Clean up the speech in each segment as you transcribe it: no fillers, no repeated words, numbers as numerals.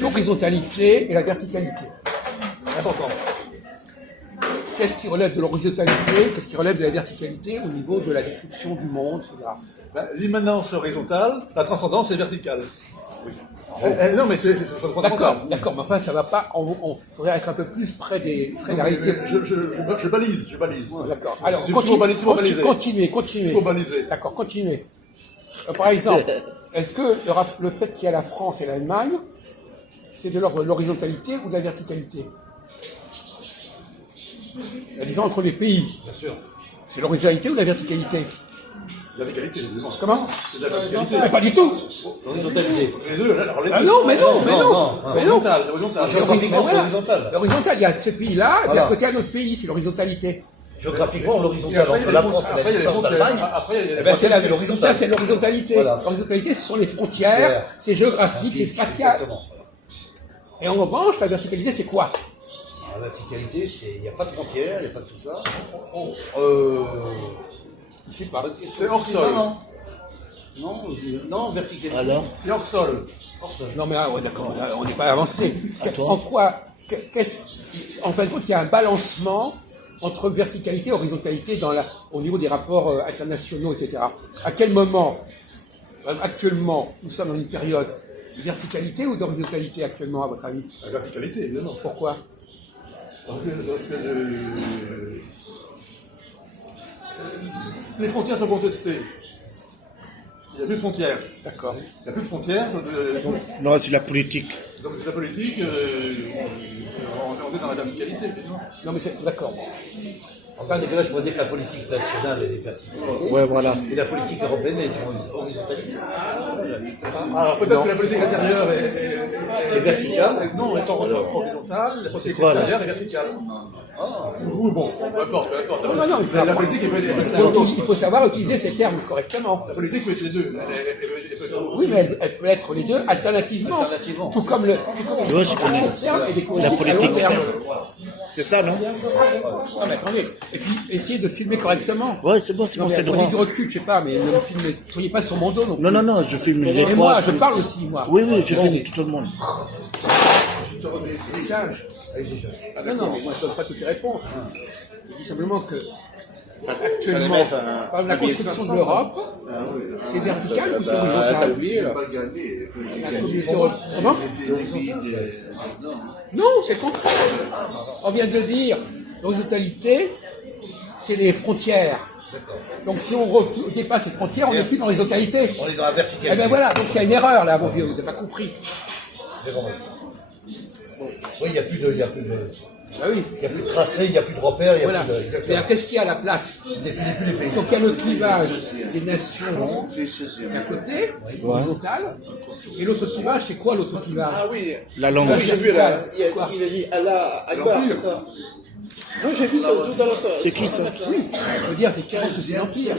l'horizontalité et la verticalité. Important. Qu'est-ce qui relève de l'horizontalité, qu'est-ce qui relève de la verticalité au niveau de la description du monde, etc. L'immanence horizontale, la transcendance est verticale. Oui. Non, mais c'est fondamental. D'accord, mais enfin, ça va pas. On faudrait être un peu plus près de la réalité. Je balise. D'accord. Alors, continuez. Il faut baliser. D'accord, continuez. Par exemple, est-ce que le fait qu'il y a la France et l'Allemagne, c'est de l'ordre de l'horizontalité ou de la verticalité? La différence entre les pays, Bien sûr. c'est l'horizontalité ou la verticalité? La verticalité, évidemment. Comment? C'est la verticalité. Mais pas du tout. L'horizontalité. Les deux, alors les deux. Ah non, mais non. L'horizontale. Géographiquement, c'est l'horizontale. L'horizontale, il y a ce pays-là, et à côté un autre pays, c'est l'horizontalité. Géographiquement, l'horizontale entre la France et l'Allemagne, C'est l'horizontalité. Ça, c'est l'horizontalité. Voilà. L'horizontalité, ce sont les frontières, c'est géographique, c'est spatial. Exactement. Et en revanche, la verticalité, c'est quoi? La verticalité, il n'y a pas de frontières, il n'y a pas de tout ça. Je sais pas. C'est hors sol. Non, verticalité. Alors, C'est hors sol. Non, mais là, ouais, d'accord, là, on n'est pas avancé. Attends. En quoi, en fin de compte, il y a un balancement entre verticalité et horizontalité au niveau des rapports internationaux, etc. À quel moment, actuellement, nous sommes dans une période de verticalité ou d'horizontalité actuellement, à votre avis? La verticalité, évidemment. Pourquoi? Les frontières sont contestées. Il n'y a plus de frontières. D'accord. Il n'y a plus de frontières. Donc, non, c'est la politique. c'est la politique. On est dans la verticalité, évidemment. Non, mais c'est d'accord. Dans ces cas-là, je pourrais dire que la politique nationale est verticalité. Ouais, voilà. Et la politique européenne est horizontalité. Alors peut-être que la politique intérieure est verticale. Non, est horizontale. La politique quoi, là extérieure est verticale. Oui, bon, peu importe. Non, La politique est il faut savoir utiliser ces termes correctement. La politique peut être les deux. Oui, mais elle peut être les deux alternativement. Tout comme le Ouais, je connais. court terme et des La politiques à long politique. terme. C'est ça, non? Non, mais attendez. Et puis, essayez de filmer correctement. Ouais, c'est bon, Non, mais c'est prenez droit. du recul, je sais pas, mais ne me filmez, ne soyez pas sur mon dos non plus. Non, je filme les Et trois. moi, je parle aussi, moi. Oui, je filme tout le monde. Sage. Ah non, mais moi, je ne donne pas toutes les réponses. Je dis simplement que, actuellement, par exemple, la construction de l'Europe, c'est vertical ou c'est horizontal? La communauté aussi. Comment? Non, c'est le contraire. On vient de le dire, l'horizontalité, c'est les frontières. Donc si on dépasse les frontières, on n'est plus dans l'horizontalité. On est dans la verticalité. Eh bien voilà, donc il y a une erreur là, mon vieux, vous n'avez pas compris. Oui, il n'y a plus de Ah oui, tracé, il n'y a plus de repères, il n'y a voilà. plus de. Et Exactement. là, qu'est-ce qu'il y a à la place? On ne définit plus les pays. Donc il y a le clivage des nations d'un côté, horizontal, et l'autre clivage, c'est quoi l'autre clivage? Ah oui, La langue. j'ai vu là, Quoi? il a dit Allah Akbar, c'est ça. Non, j'ai vu ça tout à l'heure. C'est qui ça? Oui, ça veut dire effectivement que c'est l'Empire.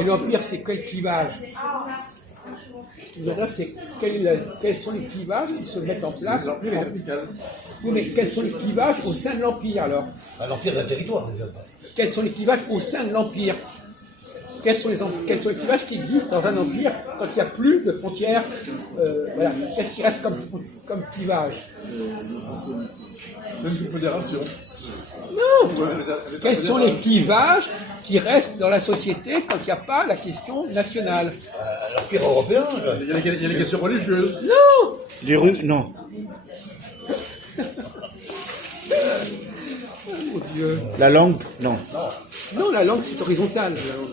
Et l'Empire, c'est quel clivage? Ce que je veux dire, c'est quels sont les clivages qui se mettent en place. L'empire est vertical. Oui, mais quels sont les clivages au sein de l'Empire alors? L'empire d'un territoire, déjà. Quels sont les clivages au sein de l'Empire? Quels sont les clivages qui existent dans un empire quand il n'y a plus de frontières? Voilà. Qu'est-ce qui reste comme clivage? C'est une confédération. Non. Quels sont les clivages qui restent dans la société quand il n'y a pas la question nationale? L'empire européen, Il y a les questions religieuses. Non. Les rues, non. Oh Dieu. La langue, non. Non, la langue c'est horizontal. La langue.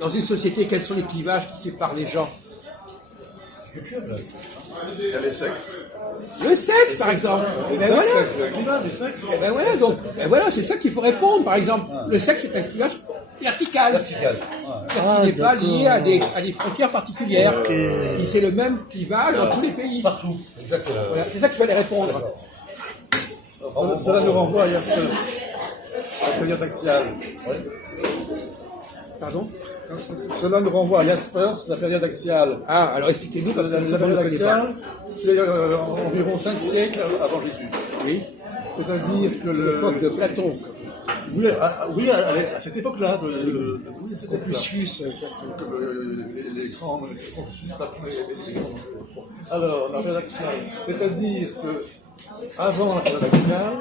Dans une société, quels sont les clivages qui séparent les gens? Il y a les sexes. Le sexe, par exemple. Les Ben sexes, voilà. c'est le climat des sexes. Ben voilà, donc, ben voilà, c'est ça qu'il faut répondre. Par exemple, le sexe est un clivage vertical. verticale. Qui n'est pas lié à des frontières particulières. Et c'est le même clivage dans tous les pays. Partout, exactement. Voilà, c'est ça qu'il fallait répondre. Cela nous renvoie à Jasper, la période axiale. Pardon? Cela nous renvoie à Jasper, la période axiale. Ah, alors expliquez-nous parce que La tout le monde période ne connaît pas. axiale, c'est environ 5 siècles avant Jésus. Oui, C'est-à-dire que l'époque de Platon. Oui, à cette époque-là. Oui, à cette époque-là. Confucius, Les grands Confucius, alors, la période axiale, c'est-à-dire que avant la période axiale,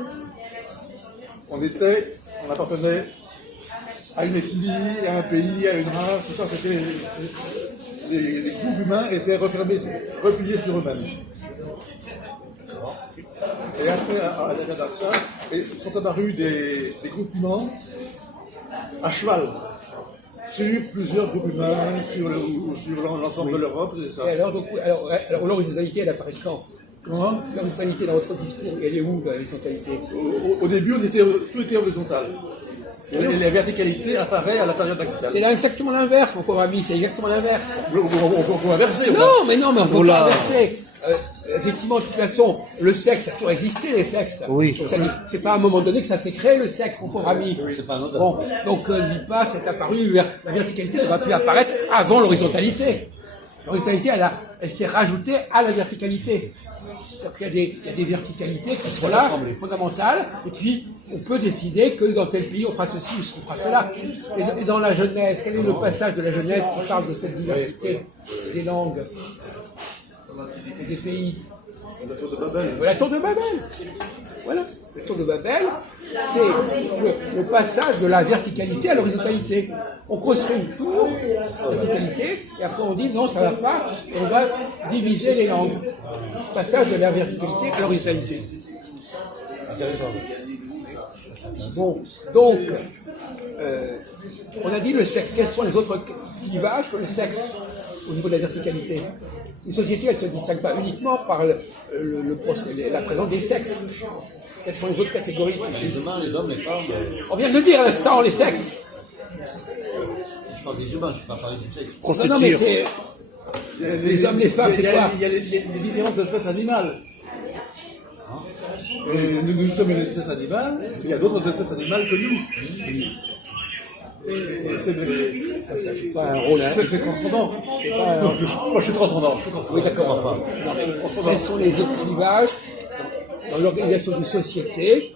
on appartenait à une ethnie, à un pays, à une race, tout ça, c'était. Les groupes humains étaient repliés sur eux-mêmes. Et après, à la période axiale, sont apparus des groupements à cheval sur plusieurs groupes humains, sur l'ensemble de l'Europe, c'est ça. Et alors l'horizontalité, elle apparaît quand? Comment? L'horizontalité dans votre discours, elle est où, l'horizontalité? Au début, tout était horizontal. Et la verticalité apparaît à la période axiale. C'est là exactement l'inverse, mon pauvre ami, c'est exactement l'inverse. On peut inverser. Mais on peut pas inverser. Effectivement, de toute façon, le sexe a toujours existé, les sexes. Oui. C'est pas à un moment donné que ça s'est créé, le sexe, mon pauvre ami. C'est pas anodin. Bon, donc l'IPA s'est apparu, la verticalité ne va plus apparaître avant l'horizontalité. L'horizontalité, elle s'est rajoutée à la verticalité. C'est-à-dire qu'il y a des verticalités qui sont là, fondamentales, et puis on peut décider que dans tel pays on fera ceci ou on fera cela. Et dans la Genèse, quel est le passage de la Genèse qui parle de cette diversité des langues et des pays? La tour de Babel. La tour de Babel. Voilà. La tour de Babel, c'est le passage de la verticalité à l'horizontalité. On construit une tour, verticalité, et après on dit non, ça va pas, on va diviser les langues. Passage de la verticalité à l'horizontalité. Intéressant. Bon, donc, on a dit le sexe. Quels sont les autres clivages que le sexe au niveau de la verticalité? Une société, elle ne se distingue pas uniquement par la présence des sexes. Quelles sont les autres catégories? Les humains, les hommes, les femmes. On vient de le dire à l'instant, les sexes. Je parle des humains, je ne peux pas parler du sexe. Procédure. Non, mais c'est les hommes, les femmes, c'est quoi? Il y a les différentes espèces animales. Et nous sommes une espèce animale, il y a d'autres espèces animales que nous. Et C'est pas un rôle. c'est transcendant. Moi je suis transcendant. Oui, d'accord. Quels sont les autres clivages dans l'organisation d'une société,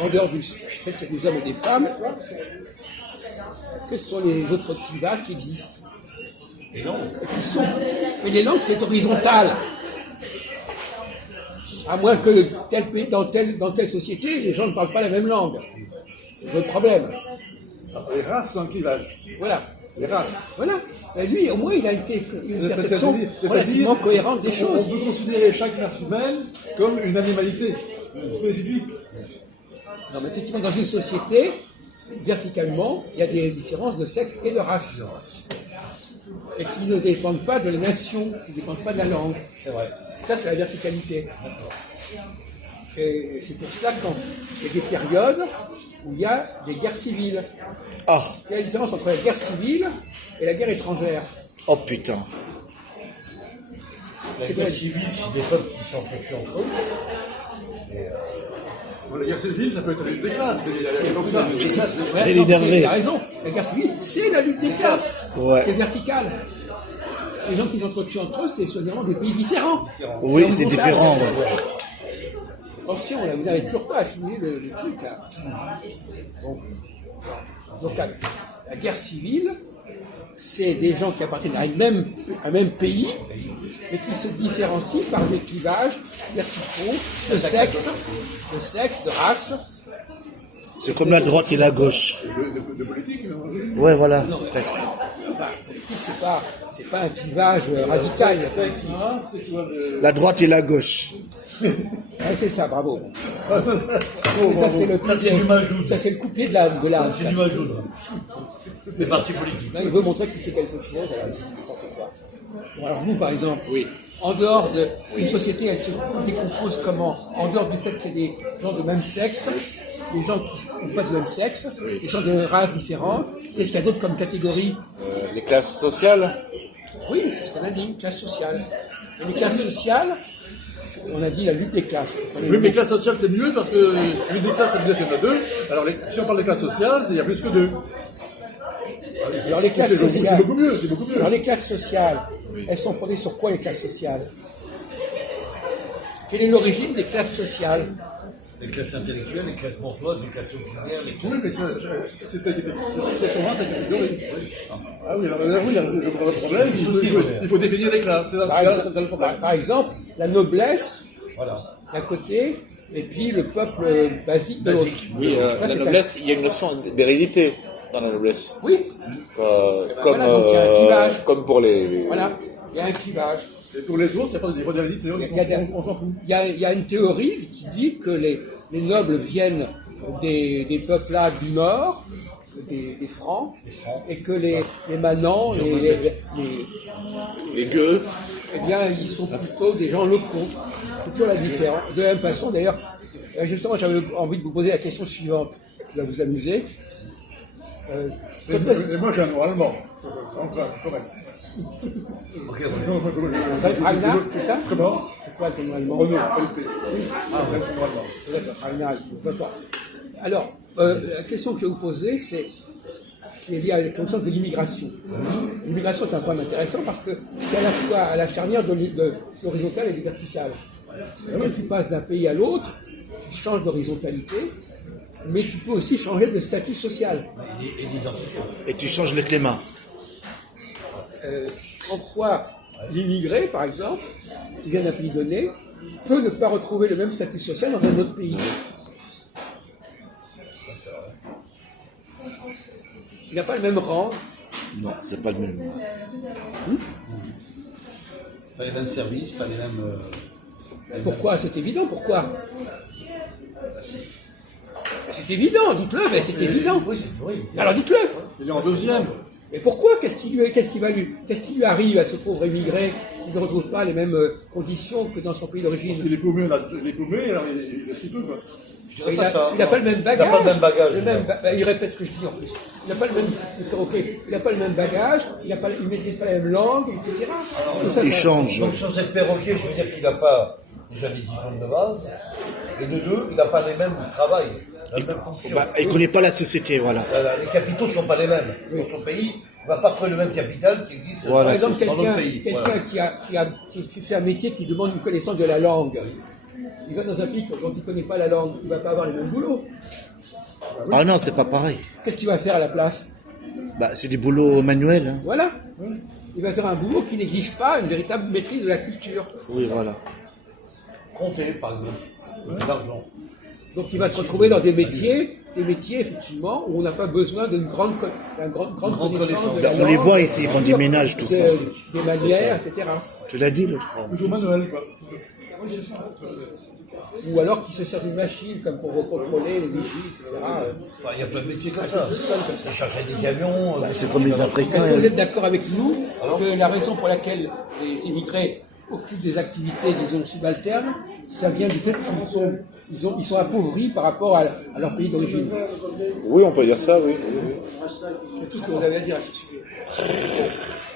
en dehors du fait qu'il y a des hommes et des femmes? Quels sont les autres clivages qui existent? Les langues. Mais les langues, c'est horizontal. À moins que dans telle société, les gens ne parlent pas la même langue. C'est le problème. Les races sont un clivage. Voilà. Les races. Voilà. Et lui, au moins, il a une perception relativement cohérente des choses. On peut considérer chaque race humaine comme une animalité spécifique. Non, mais effectivement, dans une société, verticalement, il y a des différences de sexe et de race. Et qui ne dépendent pas de la nation, qui ne dépendent pas de la langue. C'est vrai. Ça, c'est la verticalité. Et c'est pour cela qu'il y a des périodes où il y a des guerres civiles. Ah, Il y a la différence entre la guerre civile et la guerre étrangère. oh putain. La guerre civile, c'est des peuples qui s'entretuent entre eux. La guerre civile, ça peut être une déclasse. C'est comme ça. Ouais, Elle est non, énervée. il a raison. La guerre civile, c'est la lutte des classes. Ouais. C'est vertical. Les gens qui s'entretuent entre eux, c'est souvent des pays différents. Oui, c'est différent. Attention, là, vous n'avez toujours pas assimilé le truc, là. Bon. Donc, la guerre civile, c'est des gens qui appartiennent à un même pays, mais qui se différencient par des clivages verticaux de sexe, de race. C'est comme la droite et la gauche. De politique, non? Ouais, voilà, presque. Enfin, politique, c'est pas un clivage radical. Sexe, race, c'est quoi La droite et la gauche. Ouais, c'est ça, bravo. Mais ça, c'est le Ça, c'est du majout. Ça, c'est le couplet de l'âme. C'est du majout. Des partis politiques. Là, il veut montrer qu'il sait quelque chose, alors il sait n'importe quoi. Bon, alors vous, par exemple, en dehors d'une société, elle se décompose comment? En dehors du fait qu'il y ait des gens de même sexe, des gens qui n'ont pas de même sexe, des gens de races différentes, qu'est-ce qu'il y a d'autre comme catégorie? Les classes sociales. Oui, c'est ce qu'on a dit, une classe sociale. Et les classes sociales, on a dit la lutte des classes. Oui, mais classe sociale, c'est mieux parce que lutte des classes, ça veut dire qu'il y en a deux. Alors, si on parle des classes sociales, il y a plus que deux. Alors les classes C'est sociales, beaucoup mieux, c'est beaucoup mieux. alors les classes sociales, elles sont fondées sur quoi les classes sociales? Quelle est l'origine des classes sociales? Les classes intellectuelles, les classes bourgeoises, les classes ouvrières, les classes... Oui, mais c'est cette catégorie. Ah oui, alors là, oui, le problème, il faut définir les classes. C'est ça le problème. Par exemple, la noblesse Voilà. d'un côté, et puis le peuple basique de l'autre. Oui, Là, la c'est noblesse, il y a une notion d'hérédité dans la noblesse. Oui, Comme, voilà, donc il y a un clivage. comme pour les... voilà, il y a un clivage. Et pour les autres, il n'y a pas de modalités, on s'en fout. Il y a une théorie qui dit que les nobles viennent des peuplades du Nord, des Francs, et que les Manants, Les gueux. eh bien, ils sont plutôt des gens locaux. C'est toujours la différence. De la même façon, d'ailleurs, justement, j'avais envie de vous poser la question suivante, qui va vous amuser. Et moi, j'ai un nom allemand. Correct. Ok, Reinhard, c'est ça? Comment? C'est quoi ton allemand? Renaud, LP. Ah, c'est un nom allemand. D'accord, Reinhard, d'accord. Alors, la question que je vais vous poser, c'est qui est liée à la question de l'immigration. L'immigration, c'est un problème intéressant parce que c'est à la fois à la charnière de l'horizontale et du vertical. Quand tu passes d'un pays à l'autre, tu changes d'horizontalité, mais tu peux aussi changer de statut social. et d'identité. Et tu changes le climat. Pourquoi l'immigré, par exemple, qui vient d'un pays donné, peut ne pas retrouver le même statut social dans un autre pays. Il n'a pas le même rang. Non, c'est pas le même. Pas les mêmes services, pas les mêmes... Pourquoi? C'est évident, pourquoi? C'est évident, dites-le, mais c'est évident. Oui, c'est oui. Alors dites-le. Il est en deuxième. Mais pourquoi? Qu'est-ce qui lui arrive à ce pauvre immigré qui ne retrouve pas les mêmes conditions que dans son pays d'origine? Il est paumé, alors il est ce qu'il peut, quoi. Je dirais Il pas ça. n'a pas le même bagage. Il n'a pas le même bagage. Il répète ce que je dis en plus. Il n'a pas le même. Ok. Il n'a pas le même bagage. Il ne maîtrise pas la même langue, etc. Il change. Donc sur cette perroquet, je veux dire qu'il n'a pas déjà les diplômes de base, et de deux, il n'a pas les mêmes travail, la même fonction. Bah, il ne connaît pas la société, voilà. Les capitaux ne sont pas les mêmes. Dans son pays, il ne va pas trouver le même capital qui existe Voilà, Par exemple, dans notre pays. quelqu'un qui fait un métier qui demande une connaissance de la langue. Il va dans un pays dont il ne connaît pas la langue, il ne va pas avoir le même boulot. Ah non, c'est pas pareil. Qu'est-ce qu'il va faire à la place? Bah, c'est du boulot manuel. Hein. Voilà. Il va faire un boulot qui n'exige pas une véritable maîtrise de la culture. Oui, voilà. Compter, par exemple, de l'argent. Donc il va se retrouver dans des métiers effectivement, où on n'a pas besoin d'une grande connaissance de la On langue, les voit ici, ils font du ménage, tout ça. des manières, etc. Tu l'as dit l'autre fois. Toujours manuel, quoi. Ou alors qui se sert d'une machine comme pour contrôler les vigiles, etc. Bah, il y a plein de métiers comme ça. Personne comme ça. Chercher des camions. C'est comme les Africains. Est-ce que vous êtes d'accord avec nous que la raison pour laquelle les immigrés occupent des activités, disons, subalternes, ça vient du fait qu'ils sont appauvris par rapport à leur pays d'origine? Oui, on peut dire ça, oui. C'est tout ce que vous avez à dire à ce sujet.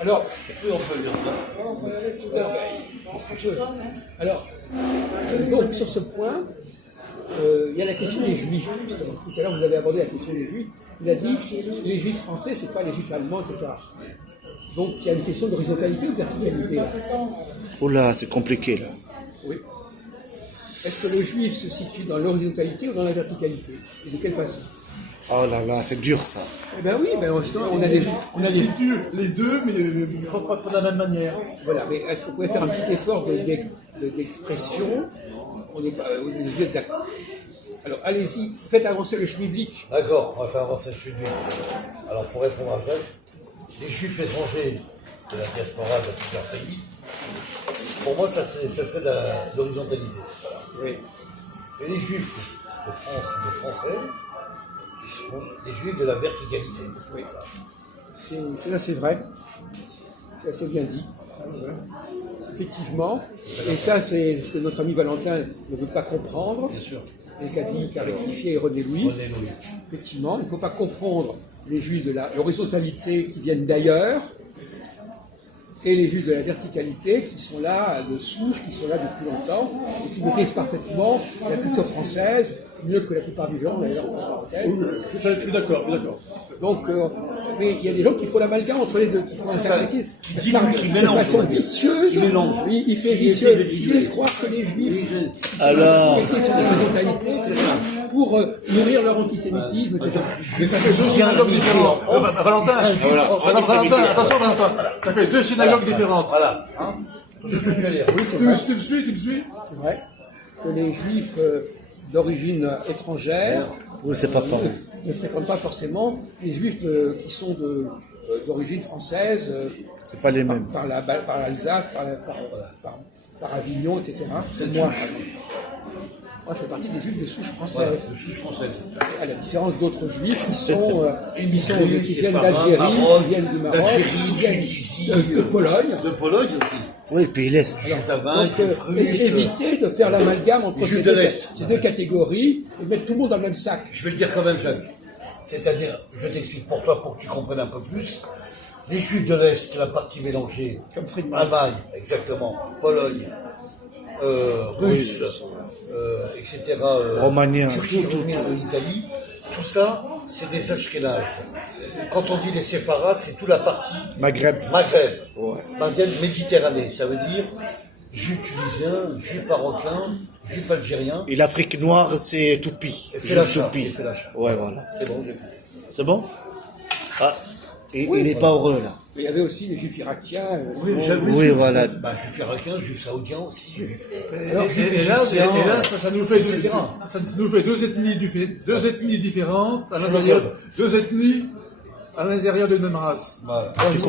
Alors, Oui, on peut dire ça. alors, donc sur ce point, il y a la question des Juifs, justement. Tout à l'heure, vous avez abordé la question des Juifs. Il a dit les Juifs français, c'est pas les Juifs allemands, etc. Donc, il y a une question d'horizontalité ou de verticalité là. Oh là, c'est compliqué, là. Oui. Est-ce que le Juif se situe dans l'horizontalité ou dans la verticalité? Et de quelle façon? Oh là là, c'est dur, ça. Eh bien oui, justement, on a des... Les deux, mais pas de la même manière. Voilà, mais est-ce que vous pouvez faire un petit effort d'expression? On est d'accord. Alors, allez-y, faites avancer le schmilblick. D'accord, on va faire avancer le sujet. Alors, pour répondre à Jacques, les juifs étrangers de la diaspora de plusieurs pays, pour moi, ça serait de l'horizontalité. Oui. Et les juifs de France, de Français, sont les juifs de la verticalité. Oui. C'est vrai. C'est assez bien dit. Effectivement. Et ça, c'est ce que notre ami Valentin ne veut pas comprendre. Bien sûr. Et qu'a rectifié René Louis. René Louis. Effectivement, il ne faut pas confondre les juifs de l'horizontalité qui viennent d'ailleurs et les juifs de la verticalité qui sont là de souche, qui sont là depuis longtemps et qui maîtrisent parfaitement la culture française, mieux que la plupart des gens, d'ailleurs, en parenthèse. Je suis d'accord, je suis d'accord. Donc, mais il y a des gens qui font l'amalgame entre les deux, qui font un ça, sacrifice qui diluent, qui de mélangent, façon on va dire. vicieuse. Qui mélangent. Oui, il fait Qui vicieux. essaie de Il diluer. laisse croire que les juifs Alors, respectent sur l'horizontalité pour nourrir leur antisémitisme, etc. Mais ça fait deux synagogues différentes. Valentin, Valentin, attention Valentin, ça fait deux synagogues différentes. Voilà. Hein, tout ce que je veux dire. Oui, c'est vrai. Tu me suis C'est vrai que les juifs d'origine étrangère oui, c'est pas pareil. ne fréquentent pas forcément les juifs qui sont d'origine française, C'est pas les mêmes. par l'Alsace, par Avignon, etc. Moi, je fais partie des juifs de souche Voilà, française, je suis française. à la différence d'autres juifs qui viennent c'est pas d'Algérie, Maroc, qui viennent du Maroc, d'Algérie, qui viennent Tunisie, de Pologne. De Pologne aussi. Oui, puis l'Est. Juifs d'Avin, Donc, juifs russes. éviter de faire l'amalgame entre Les juifs ces de deux, l'Est. ces deux catégories et mettre tout le monde dans le même sac. Je vais le dire quand même, Jacques. C'est-à-dire, je t'explique pour toi, pour que tu comprennes un peu plus. Les Juifs de l'Est, la partie mélangée, Comme Friedman. Allemagne, exactement, Pologne, Russes, etc., Romanien, Turquie, tout. Italie, tout ça, c'est des Ashkénazes. Quand on dit les séfarades, c'est toute la partie Maghreb. Maghreb, Maghreb, Méditerranée, ça veut dire Juifs tunisiens, Juifs marocains, Juifs algériens. Et l'Afrique noire, c'est Toupi. Et fait la Juif chatte, Toupi. et fait la chatte. Ouais, voilà. C'est bon, j'ai fait. C'est bon? Ah, il n'est pas heureux, là. Mais il y avait aussi les juifs irakiens. Oui, j'avoue. Oui, voilà. Bah, juifs irakiens, juifs saoudiens aussi. Et là, ça nous fait deux ethnies différentes à l'intérieur, deux ethnies à l'intérieur d'une même race. Voilà. Tu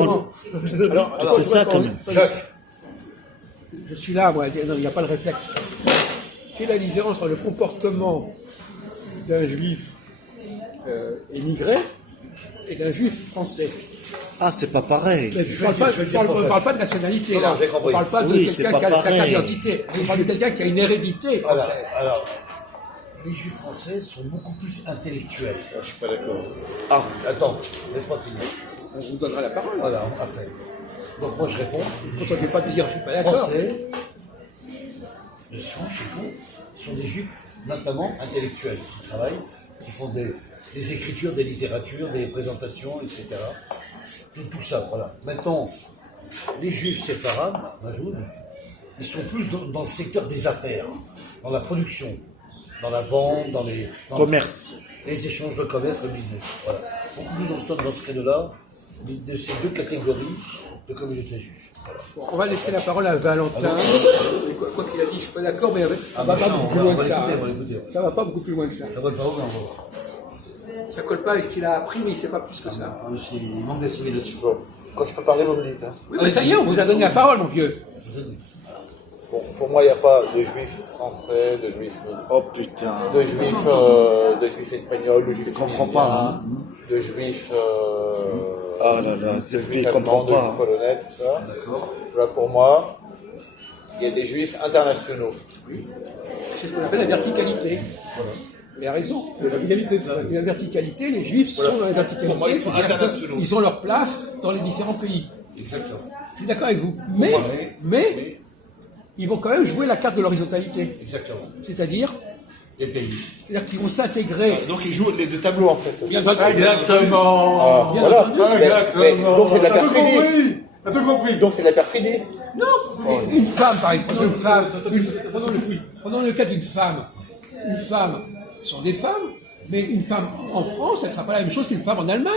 Alors, C'est ça, quand même. Jacques, je suis là, moi, non, il n'y a pas de réflexe. Quelle est la différence entre le comportement d'un juif émigré et d'un juif français? Ah, c'est pas pareil. Mais je ne parle pas de nationalité, Non, là. non, j'ai On compris. ne parle pas de Oui, c'est quelqu'un pas qui a sa carte pareil. d'identité. On parle de quelqu'un qui a une hérédité voilà. française. Alors, les juifs français sont beaucoup plus intellectuels. Je suis pas d'accord. Ah, attends, laisse-moi finir. On vous donnera la parole. Voilà, après. Donc, moi, je réponds. Pourquoi je ne vais pas te dire je ne suis pas d'accord? Français, de souche et tout, sont des juifs notamment intellectuels qui travaillent, qui font des écritures, des littératures, des présentations, etc. Tout ça, voilà. Maintenant, les juifs séfarades, Majoud, ils sont plus dans le secteur des affaires, dans la production, dans la vente, dans Commerce. les échanges de commerce, le business. Voilà. Beaucoup plus dans ce créneau-là, de ces deux catégories de communautés juives. Voilà. Bon, on va laisser la parole à Valentin. Quoi qu'il a dit, je ne suis pas d'accord, mais ça ne va pas machin, beaucoup plus on loin va que ça. l'écouter, hein. on va l'écouter. Ça ne va pas beaucoup plus loin que ça. Ça vole pas haut, mais on va voir. Ça ne colle pas avec ce qu'il a appris, mais il ne sait pas plus que ça. Il manque d'assimilation. Bon, quand je peux parler, vous me dites. Hein. Oui, mais ça y est, on vous a donné la parole, mon vieux. Bon, pour moi, il n'y a pas de juifs français, de juifs Oh, putain. de juifs espagnols, de juifs Je comprends tunisiens, pas, hein. de juifs Ah là là, c'est de plus, juifs je comprends allemands, de juifs pas. polonais, tout ça. Là, pour moi, il y a des juifs internationaux. C'est ce qu'on appelle la verticalité. Il a raison. La verticalité, les juifs sont dans la verticalité. Pour moi, ils sont c'est-à-dire internationaux. qu'ils ont leur place dans les différents pays. Exactement. Je suis d'accord avec vous. Ouais, Mais ils vont quand même jouer la carte de l'horizontalité. Exactement. C'est-à-dire Les pays. qu'ils vont s'intégrer. Donc ils jouent les deux tableaux en fait. Bien entendu. Exactement. Bien Voilà. entendu. Mais donc c'est de la T'as tout perfidie. compris. T'as tout compris. Donc c'est de la perfidie. Non, mais une femme, par exemple, prenons le cas d'une femme. Une femme, ce sont des femmes, mais une femme en France, elle ne sera pas la même chose qu'une femme en Allemagne.